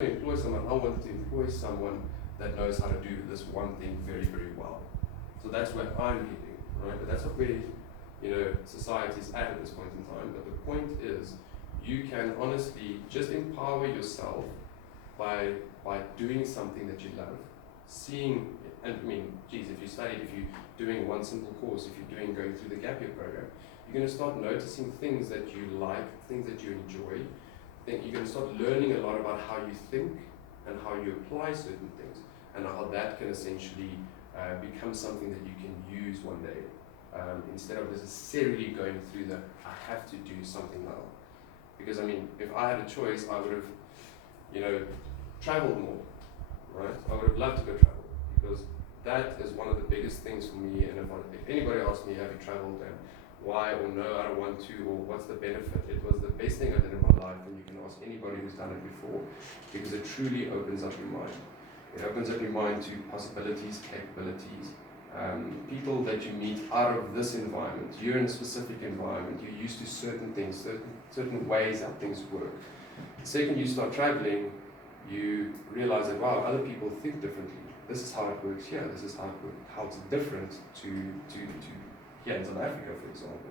to employ someone, I wanted to employ someone that knows how to do this one thing very, very well. So that's where I'm heading, right? But that's not where, society is at this point in time. But the point is, you can honestly just empower yourself by doing something that you love, seeing, and I mean, geez, if you're doing one simple course, if you're going through the gap year program, you're going to start noticing things that you like, things that you enjoy. Then you're going to start learning a lot about how you think and how you apply certain things, and how that can essentially become something that you can use one day, instead of necessarily going through the, I have to do something now. Because I mean, if I had a choice, I would have, traveled more, right? I would have loved to go travel, because that is one of the biggest things for me. And if anybody asks me, have you traveled, and why, or no, I don't want to, or what's the benefit, it was the best thing I did in my life, and you can ask anybody who's done it before, because it truly opens up your mind. It opens up your mind to possibilities, capabilities, people that you meet out of this environment. You're in a specific environment, you're used to certain things, certain ways how things work. The second you start traveling, you realize that, wow, other people think differently. This is how it works here, this is how it's different to here in South Africa, for example.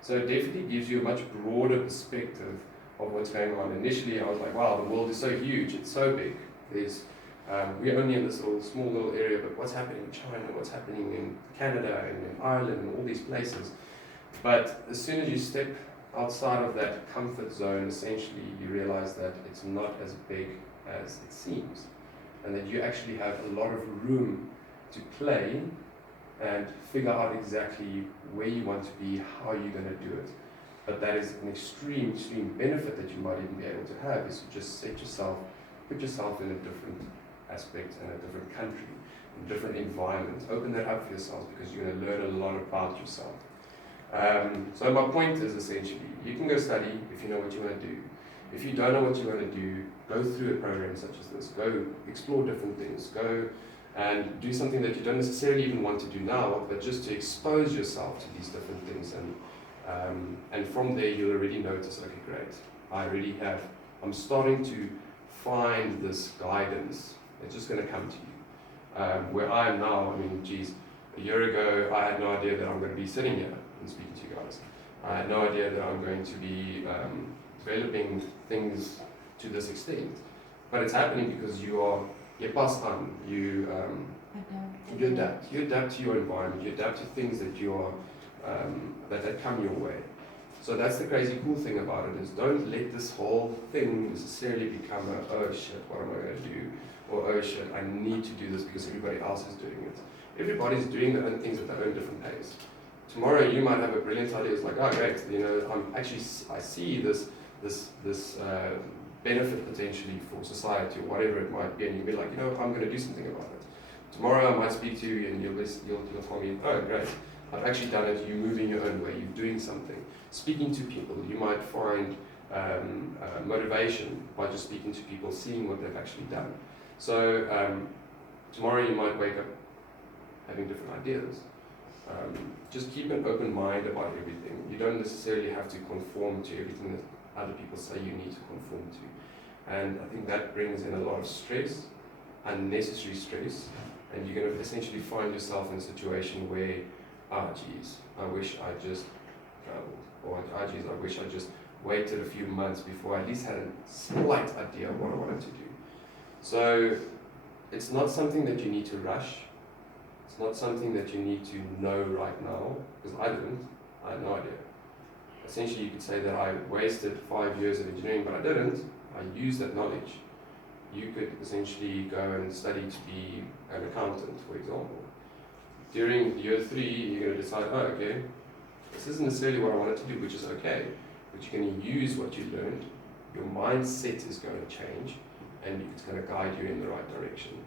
So it definitely gives you a much broader perspective of what's going on. Initially, I was like, wow, the world is so huge, it's so big. We're only in this small little area, but what's happening in China, what's happening in Canada and in Ireland and all these places. But as soon as you step outside of that comfort zone, essentially, you realize that it's not as big as it seems, and that you actually have a lot of room to play and figure out exactly where you want to be, how you're going to do it. But that is an extreme benefit that you might even be able to have, is to just put yourself in a different aspect, in a different country, in a different environment. Open that up for yourself, because you're going to learn a lot about yourself. So my point is essentially, you can go study if you know what you want to do. If you don't know what you want to do, go through a program such as this. Go explore different things. Go and do something that you don't necessarily even want to do now, but just to expose yourself to these different things. And from there, you'll already notice, okay, great, I'm starting to find this guidance. It's just going to come to you. Where I am now, I mean, geez, a year ago, I had no idea that I'm going to be sitting here and speaking to you guys. I had no idea that I'm going to be developing things to this extent. But it's happening because you pass on, you adapt. You adapt to your environment, you adapt to things that that come your way. So that's the crazy cool thing about it, is don't let this whole thing necessarily become a, oh shit, what am I going to do? Or oh shit, I need to do this because everybody else is doing it. Everybody's doing their own things at their own different pace. Tomorrow you might have a brilliant idea. It's like, oh great, I see this benefit potentially for society or whatever it might be, and you'll be like, I'm going to do something about it. Tomorrow I might speak to you and you'll tell me, oh great, I've actually done it. You're moving your own way, you're doing something. Speaking to people, you might find motivation by just speaking to people, seeing what they've actually done. So tomorrow you might wake up having different ideas. Just keep an open mind about everything. You don't necessarily have to conform to everything that other people say you need to conform to. And I think that brings in a lot of stress, unnecessary stress, and you're going to essentially find yourself in a situation where, geez, I wish I just traveled, or geez, I wish I just waited a few months before I at least had a slight idea of what I wanted to do. So it's not something that you need to rush. It's not something that you need to know right now, because I had no idea. Essentially, you could say that I wasted 5 years of engineering, but I didn't. I used that knowledge. You could essentially go and study to be an accountant, for example. During year 3, you're going to decide, oh, okay, this isn't necessarily what I wanted to do, which is okay, but you're going to use what you learned. Your mindset is going to change, and it's going to guide you in the right direction.